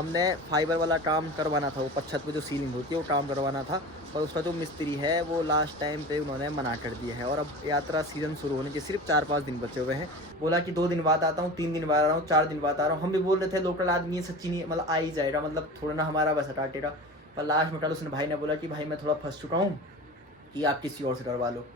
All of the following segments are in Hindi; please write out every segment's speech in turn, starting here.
हमने फाइबर वाला काम करवाना था, वो छत पे जो सीलिंग होती है वो काम करवाना था, पर उसका जो मिस्त्री है वो लास्ट टाइम पे उन्होंने मना कर दिया है। और अब यात्रा सीज़न शुरू होने के सिर्फ 4-5 दिन बचे हुए हैं। बोला कि 2 दिन बाद आता हूँ, 3 दिन बाद आ रहा हूँ, 4 दिन बाद आ रहा हूँ। हम भी बोल रहे थे लोकल आदमी है, सच्ची नहीं मतलब आ ही जाएगा, मतलब थोड़ा ना हमारा बस हटाटेगा। पर लास्ट में उसने भाई ने बोला कि भाई मैं थोड़ा फंस चुका हूँ कि आप किसी और से करवा लो।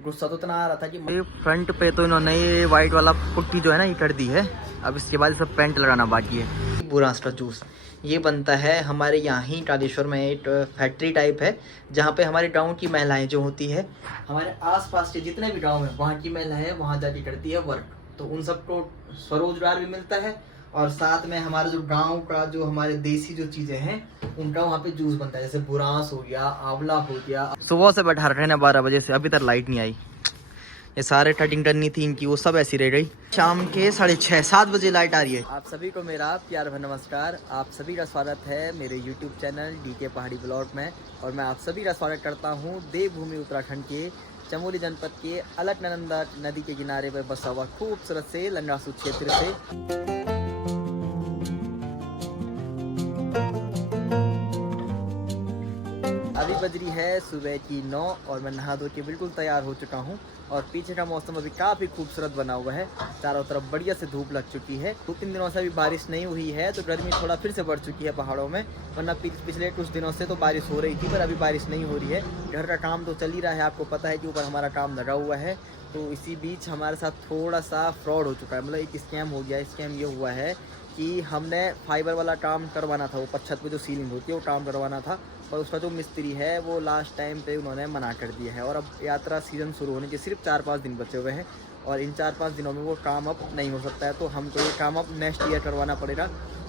गुस्सा तो इतना आ रहा था कि फ्रंट पे तो इन्होंने ये वाइट वाला पुट्टी जो है ना ये कर दी है। अब इसके बाद इसमें पेंट लगाना बाकी है। बुरांस्टा जूस ये बनता है हमारे यहाँ ही कालेश्वर में, एक फैक्ट्री टाइप है जहाँ पे हमारे गाँव की महिलाएं जो होती है, हमारे आसपास के जितने भी गाँव हैं वहाँ की महिलाएं वहाँ जाके करती है वर्क। तो उन सबको स्वरोजगार भी मिलता है और साथ में हमारे जो गांव का जो हमारे देसी जो चीजें हैं उनका वहाँ पे जूस बनता है, जैसे बुरांस हो गया, आंवला हो गया। सुबह से बैठा रहे ना 12 बजे से, अभी तक लाइट नहीं आई। ये सारे कटिंग करनी थी इनकी, वो सब ऐसी रह गई। शाम के 6:30-7 बजे लाइट आ रही है। आप सभी को मेरा प्यार भरा नमस्कार। आप सभी का स्वागत है मेरे यूट्यूब चैनल डीके पहाड़ी ब्लॉग में। और मैं आप सभी का स्वागत करता हूँ देवभूमि उत्तराखंड के चमोली जनपद के अलकनंदा नदी के किनारे पर बसा हुआ खूबसूरत से लंगासू क्षेत्र से। अभी बज रही है सुबह की 9 और मैं नहा धो के बिल्कुल तैयार हो चुका हूँ। और पीछे का मौसम अभी काफ़ी खूबसूरत बना हुआ है, चारों तरफ बढ़िया से धूप लग चुकी है। 2-3 दिनों से अभी बारिश नहीं हुई है तो गर्मी थोड़ा फिर से बढ़ चुकी है पहाड़ों में, वरना पिछले कुछ दिनों से तो बारिश हो रही थी, पर अभी बारिश नहीं हो रही है। घर का काम तो चल ही रहा है, आपको पता है कि ऊपर हमारा काम लगा हुआ है। तो इसी बीच हमारे साथ थोड़ा सा फ्रॉड हो चुका है, मतलब एक स्कैम हो गया। स्कैम ये हुआ है कि हमने फाइबर वाला काम करवाना था, वो छत पे जो सीलिंग होती है वो काम करवाना था, पर उसका जो मिस्त्री है वो लास्ट टाइम पे उन्होंने मना कर दिया है। और अब यात्रा सीज़न शुरू होने के सिर्फ 4-5 दिन बचे हुए हैं और इन 4-5 दिनों में वो काम अब नहीं हो सकता है। तो हमको ये काम अब नेक्स्ट ईयर करवाना पड़ेगा।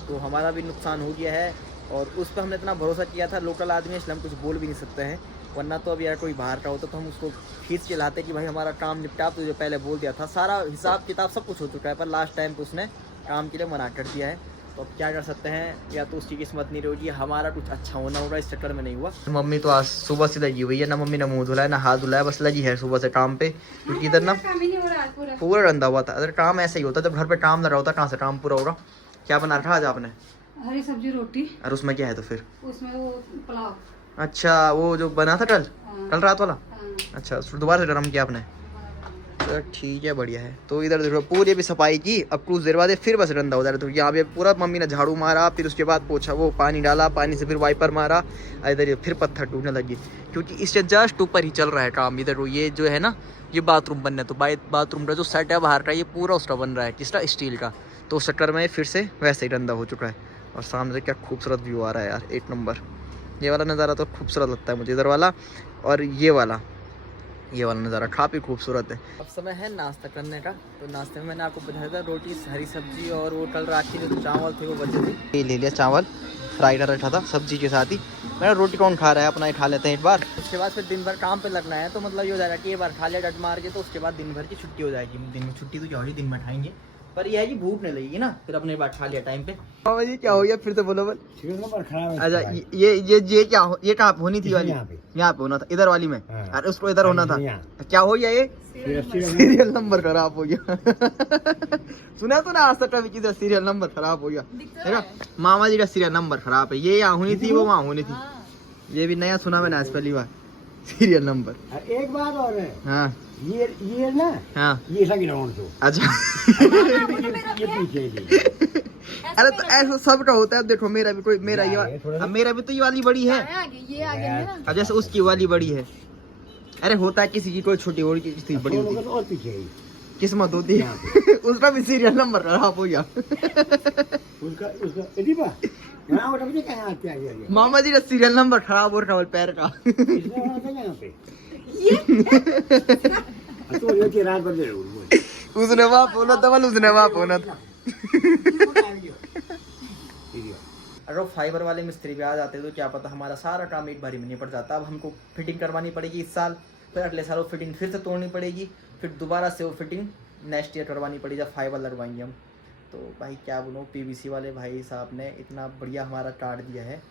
तो हमारा भी नुकसान हो गया है और उस पर हमने इतना भरोसा किया था। लोकल आदमी इसलिए हम कुछ बोल भी नहीं सकते हैं, वरना तो अब यार कोई बाहर का होता तो हम उसको खींच के लाते कि भाई हमारा काम निपटा, तो जो पहले बोल दिया था, सारा हिसाब किताब सब कुछ हो चुका है, पर लास्ट टाइम पे उसने काम के लिए मना कर दिया है। तो अब क्या कर सकते हैं, या तो उसकी किस्मत नहीं रहोगी, हमारा कुछ अच्छा होना होगा, इस चक्कर में नहीं हुआ। मम्मी तो आज सुबह से लगी हुई है, ना मम्मी ने मुंह धुलाया ना हाथ धुलाया, बस लगी है सुबह से काम पे, क्योंकि इधर ना पूरा रंधा हुआ था। अगर काम ऐसा ही होता जब घर पे काम लगा होता, कहाँ से काम पूरा होगा। क्या बना रखा आज आपने? हरी सब्जी रोटी। और उसमें क्या है तो फिर? उसमें वो पुलाव। अच्छा, वो जो बना था कल रात वाला। हाँ। अच्छा, उसको दोबारा से गर्म किया आपने? तो ठीक है, बढ़िया है। तो इधर देखो पूरी भी सफाई की, अब कुछ देर बाद फिर बस रंधा हो जा रहा है। तो यहाँ पे पूरा मम्मी ने झाड़ू मारा, फिर उसके बाद पोछा, वो पानी डाला, पानी से फिर वाइपर मारा, इधर ये फिर पत्थर टूटने लगी, क्योंकि इससे जस्ट ऊपर ही चल रहा है काम। इधर ये जो है ना, ये बाथरूम बनना है, तो बाथरूम का जो सेट है बाहर का, ये पूरा उसका बन रहा है, किसका, स्टील का। तो उस चक्कर में फिर से वैसे ही रंधा हो चुका है। और सामने से क्या खूबसूरत व्यू आ रहा है यार, 1 नंबर। ये वाला नज़ारा तो खूबसूरत लगता है मुझे, इधर वाला और ये वाला नज़ारा काफ़ी खूबसूरत है। अब समय है नाश्ता करने का। तो नाश्ते में मैंने आपको बताया था रोटी, हरी सब्जी और वो कल रात के जो चावल थे वो बचे थे, ये ले लिया चावल, फ्राई कर रखा था सब्जी के साथ ही। मैंने रोटी कौन खा रहा है, अपना ही खा लेते हैं एक बार। उसके बाद फिर दिन भर काम पे लगना है, तो मतलब ये हो जाएगा कि एक बार खा लिया डट मार के, तो उसके बाद दिन भर की छुट्टी हो जाएगी। दिन में छुट्टी तो क्या होगी, दिन में खाएंगे, पर यह है कि भूख नहीं लगेगी ना, फिर अपने बात खा लिया टाइम पे। मामा जी क्या हो गया फिर से, बोलो बोल। अच्छा, ये क्या हो, ये कहाँ होनी थी वाली? यहाँ पे होना था, इधर वाली में। अरे उसको इधर होना था। क्या हो गया, ये सीरियल नंबर खराब हो गया। सुना तो ना आज तक कभी किधर सीरियल नंबर खराब हो गया, देखा मामा जी का सीरियल नंबर खराब है। ये यहाँ होनी थी, वो वहाँ होनी थी। ये भी नया सुना मैंने आज पहली बार, सीरियल नंबर। एक बात और है, हाँ ये ना, हाँ ये सही ग्राउंड तो। अच्छा। ये पीछे अरे तो ऐसा सबका होता है। देखो मेरा भी कोई, मेरा ये, अब मेरा भी तो ये वाली बड़ी है, ये आगे है ना। अब जैसे उसकी वाली बड़ी है। अरे होता है किसी की कोई छोटी और किसी की बड़ी होती है, और पीछे ही किस्मत होती है। उसका भी सीरियल नंबर खराब हो गया। मामा जी का सीरियल नंबर खराब हो रहा है पैर का। उसने वहाँ होना था, उसने वहाँ होना था। अगर फाइबर वाले मिस्त्री भी आ जाते तो क्या पता हमारा सारा काम एक बारी में निपट जाता। अब हमको फिटिंग करवानी पड़ेगी इस साल, फिर अगले साल वो फिटिंग फिर से तोड़नी पड़ेगी, फिर दोबारा से वो फिटिंग नेक्स्ट ईयर करवानी पड़ेगी जब फाइबर लगवाएंगे हम। तो भाई क्या बोलूँ, पीवीसी वाले भाई साहब ने इतना बढ़िया हमारा काट दिया है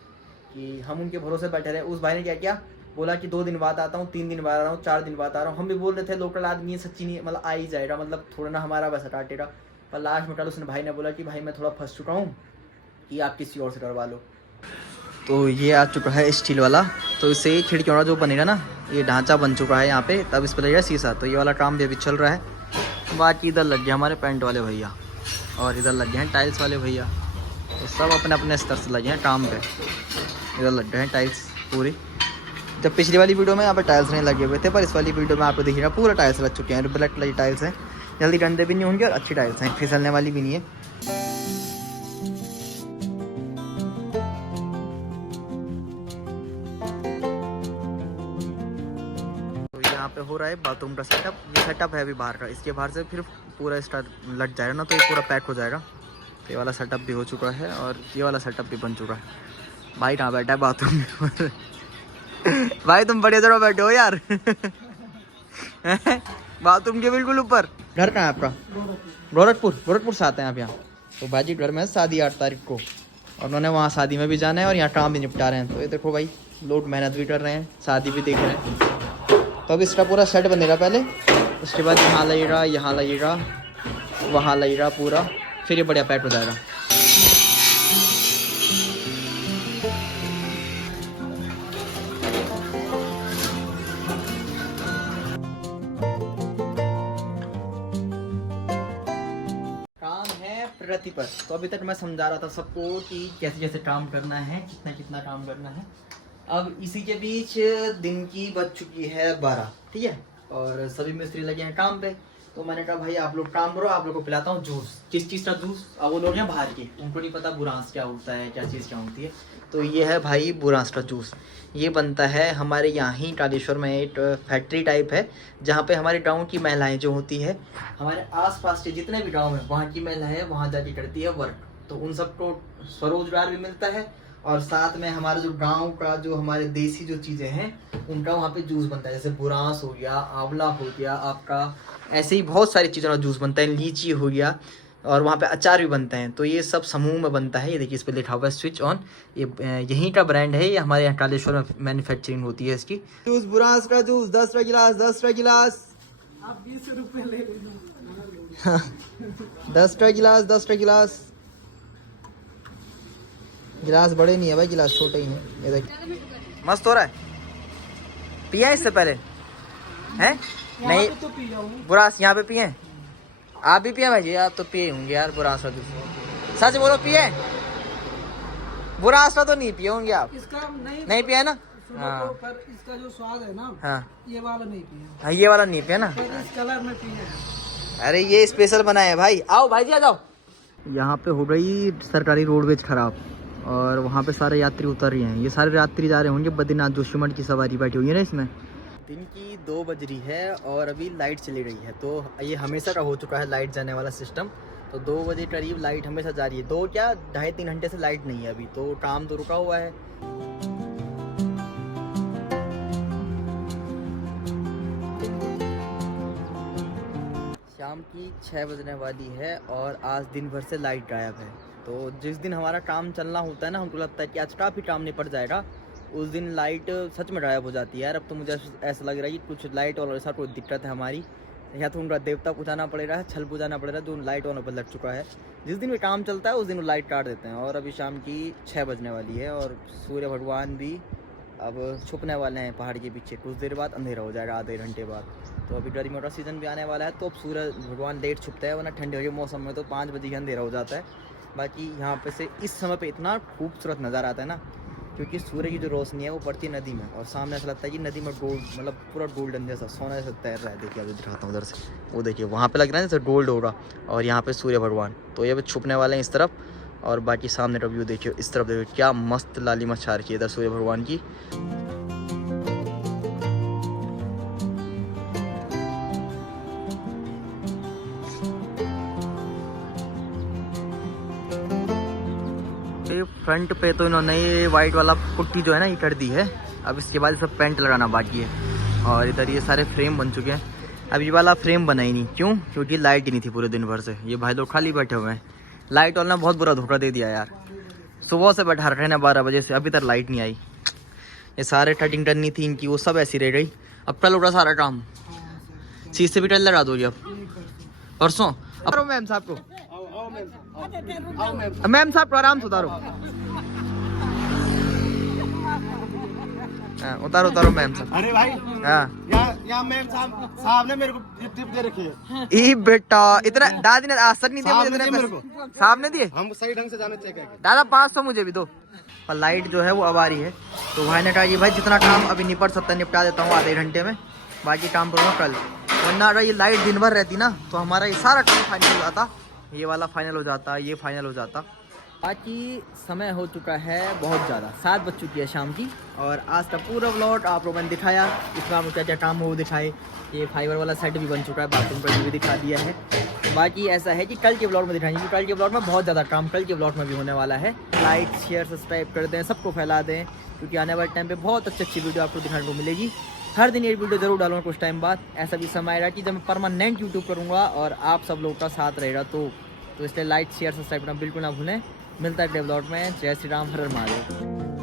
कि हम उनके भरोसे बैठे रहे। उस भाई ने क्या किया, बोला कि 2 दिन बाद आता हूँ, 3 दिन बाद आ रहा हूँ, 4 दिन बाद आ रहा हूँ। हम भी बोल रहे थे लोकल आदमी है, सच्ची नहीं मतलब आ ही जाएगा, मतलब थोड़ा ना हमारा बस हटाटेगा। पर लास्ट में उसने भाई ने बोला कि भाई मैं थोड़ा फंस चुका हूँ कि आप किसी और से डरवा लो। तो ये आ चुका है स्टील वाला, तो इससे ये खिड़की वाला जो बनेगा ना, ये ढांचा बन चुका है यहाँ पे, तब इस पर लगेगा शीशा। तो ये वाला काम भी अभी चल रहा है। बाकी इधर लग गया हमारे पेंट वाले भैया, और इधर लग गए हैं टाइल्स वाले भैया। तो सब अपने अपने स्तर से लगे हैं काम पे। इधर लग गए हैं टाइल्स पूरी। जब पिछली वाली वीडियो में यहाँ पे टाइल्स नहीं लगे हुए थे, पर इस वाली वीडियो में आपको दिखेगा पूरा टाइल्स लग चुके हैं। ब्लैक कलर की टाइल्स हैं, जल्दी गंदे भी नहीं होंगे और अच्छी टाइल्स हैं, फिसलने वाली भी नहीं है। तो यहाँ पे हो रहा है बाथरूम का सेटअप। ये सेटअप है अभी बाहर का, इसके बाहर से फिर पूरा स्टार्ट लग जाएगा ना, तो ये पूरा पैक हो जाएगा। तो ये वाला सेटअप भी हो चुका है और ये वाला सेटअप भी बन चुका है। भाई कहाँ बैठा है बाथरूम में? भाई तुम बड़े जगह बैठे हो यार। बाथरूम के बिल्कुल ऊपर। घर कहाँ है आपका? गोरखपुर से आते हैं आप यहाँ। तो भाजी घर में है शादी 8 तारीख को, और उन्होंने वहाँ शादी में भी जाना है और यहाँ काम भी निपटा रहे हैं। तो ये देखो भाई, लोग मेहनत भी कर रहे हैं, शादी भी देख रहे हैं। तो अब इसका पूरा सेट बनेगा पहले, उसके बाद यहाँ लगेगा, यहाँ लगेगा, वहाँ लगेगा पूरा, फिर ये बढ़िया पैक हो जाएगा। प्रगति पर। तो अभी तक मैं समझा रहा था सबको कि कैसे कैसे काम करना है, कितना कितना काम करना है। अब इसी के बीच दिन की बज चुकी है 12, ठीक है, और सभी मिस्त्री लगे हैं काम पे। तो मैंने कहा भाई आप लोग काम करो, आप लोग को पिलाता हूँ जूस। किस चीज़ का जूस? अब वो लोग हैं बाहर के, उनको नहीं पता बुरांस क्या होता है, क्या चीज़ क्या होती है। तो ये है भाई बुरांस का जूस। ये बनता है हमारे यहाँ ही कालेश्वर में, एक फैक्ट्री टाइप है जहाँ पे हमारे गाँव की महिलाएं जो होती है, हमारे आसपास के जितने भी गाँव हैं वहाँ की महिलाएं वहाँ जाके करती है वर्क। तो उन सबको स्वरोजगार भी मिलता है, और साथ में हमारे जो गांव का जो हमारे देसी जो चीज़ें हैं उनका वहाँ पे जूस बनता है। जैसे बुरांस हो गया, आंवला हो गया आपका, ऐसे ही बहुत सारी चीज़ों का जूस बनता है, लीची हो गया, और वहाँ पे अचार भी बनते हैं। तो ये सब समूह में बनता है। ये देखिए इस पर लिखा हुआ है स्विच ऑन। ये यहीं का ब्रांड है, ये हमारे यहाँ कालेश्वर में मैन्युफैक्चरिंग होती है इसकी। जूस बुरांस का जूस 10 रुपये गिलास, 10 रुपये गिलास। आप 20 रुपये ले लेना। 10 रुपये गिलास, 10 रुपये गिलास। गिलास बड़े नहीं है भाई, गिलास छोटे ही हैं। ये देख मस्त हो रहा है। पिया इससे पहले हैं? नहीं तो पिया हूँ। बुरांस यहाँ पे पिए? आप भी पिए भाई जी? आप तो पिए होंगे यार बुरांस का जूस। सच बोलो, पिए? बुरांस का तो नहीं पिए होंगे आप? इसका नहीं पिया ना? हाँ। तो पर इसका जो स्वाद है ना, हाँ, ये वाला नहीं पिया। हाँ ये वाला नहीं पिया ना? पर इस कलर में पिया। अरे ये स्पेशल बना है भाई। आओ भाई जी आ जाओ। यहाँ पे हो गई सरकारी रोडवेज खराब, और वहाँ पे सारे यात्री उतर रहे हैं। ये सारे यात्री जा रहे होंगे बद्रीनाथ जोशीमठ की सवारी बैठी हुई है ना इसमें। दिन की 2 बज रही है और अभी लाइट चली रही है। तो ये हमेशा का हो चुका है लाइट जाने वाला सिस्टम। तो 2 बजे करीब लाइट हमेशा जा रही है। 2 क्या 2.5-3 घंटे से लाइट नहीं है अभी, तो काम तो रुका हुआ है। शाम की 6 बजने वाली है और आज दिन भर से लाइट गायब है। तो जिस दिन हमारा काम चलना होता है ना, हमको लगता है कि आज काफ़ी काम निपट जाएगा, उस दिन लाइट सच में गायब हो जाती है यार। अब तो मुझे ऐसा लग रहा है कि कुछ लाइट वालों के साथ कोई दिक्कत है हमारी, या तो उनका देवता पूछाना पड़ेगा, छल पूछाना पड़ेगा, जो लाइट वालों पर लग चुका है। जिस दिन भी काम चलता है उस दिन वो लाइट काट देते हैं। और अभी शाम की 6 बजने वाली है और सूर्य भगवान भी अब छुपने वाले हैं पहाड़ के पीछे। कुछ देर बाद अंधेरा हो जाएगा, आधे घंटे बाद। तो अभी गर्मियों का सीज़न भी आने वाला है, तो अब सूर्य भगवान लेट छुपता है, वरना ठंडे के मौसम में तो 5 बजे ही अंधेरा हो जाता है। बाकी यहाँ पे से इस समय पे इतना खूबसूरत नज़ारा आता है ना, क्योंकि सूर्य की जो रोशनी है वो पड़ती है नदी में, और सामने ऐसा लगता है कि नदी में गोल्ड, मतलब पूरा गोल्डन जैसा सोना जैसा तैर रहा है। देखिए अभी दिखाता हूँ उधर से, वो देखिए वहाँ पे लग रहा है जैसे गोल्ड होगा, और यहाँ पे सूर्य भगवान। तो ये भी छुपने वाले हैं इस तरफ, और बाकी सामने का व्यू देखिए, इस तरफ देखिए क्या मस्त लालिमा छा रखी है इधर सूर्य भगवान की। फ्रंट पे तो इन्होंने ये वाइट वाला पुट्टी जो है ना ये कर दी है। अब इसके बाद सब पेंट लगाना बाकी है, और इधर ये सारे फ्रेम बन चुके हैं। अब ये वाला फ्रेम बना ही नहीं, क्यों? क्योंकि लाइट ही नहीं थी पूरे दिन भर से। ये भाई लोग खाली बैठे हुए हैं। लाइट वाला बहुत बुरा धोखा दे दिया यार। सुबह से बैठा रखे ना 12 बजे से, अभी तक लाइट नहीं आई। ये सारे कटिंग करनी थी इनकी, वो सब ऐसी रह गई। अब कल उठा सारा काम, शीशे भी टल लगा दोगे अब परसों। अब मैम साहब को मैम साहब आराम से उतारो। हाँ, उतारो उतारो मैम साहब। अरे भाई हाँ यहाँ मैम साहब ने मेरे को टिप दे रखी है। ई बेटा इतना दादी ने आज तक नहीं दिया मुझे साहब ने इतने दिए पैसे। साहब ने दिए? हम सही ढंग से जाने चाहिए। दादा 500 मुझे भी दो। और लाइट जो है वो अब आ रही है, तो भाई ने कहा कि भाई जितना काम अभी निपट सकता है निपटा देता हूँ आधे घंटे में, बाकी काम करूँगा कल। वरना अगर ये लाइट दिन भर रहती ना तो हमारा ये सारा काम फाइनल हो जाता, ये वाला फाइनल हो जाता, ये फाइनल हो जाता। बाकी समय हो चुका है बहुत ज़्यादा, 7 बज चुकी है शाम की, और आज का पूरा व्लॉग आप लोगों ने दिखाया। इसमें आपको क्या क्या काम हो वो दिखाए, ये फाइबर वाला सेट भी बन चुका है, बाथरूम का भी दिखा दिया है। बाकी ऐसा है कि कल के व्लॉग में दिखाएंगे, क्योंकि कल के व्लॉग में बहुत ज़्यादा काम कल के व्लॉग में भी होने वाला है। लाइक शेयर सब्सक्राइब कर दें, सबको फैला दें, क्योंकि आने वाले टाइम पे बहुत अच्छी वीडियो आपको दिखाने को मिलेगी। हर दिन ये वीडियो जरूर डालूंगा कुछ टाइम बाद। ऐसा भी समय आएगा कि जब मैं परमानेंट यूट्यूब करूँगा और आप सब लोग का साथ रहेगा, तो इसलिए लाइक शेयर सब्सक्राइब करना बिल्कुल ना भूलें। मिलता है अगले व्लॉग में। जय श्री राम, हर हर महादेव।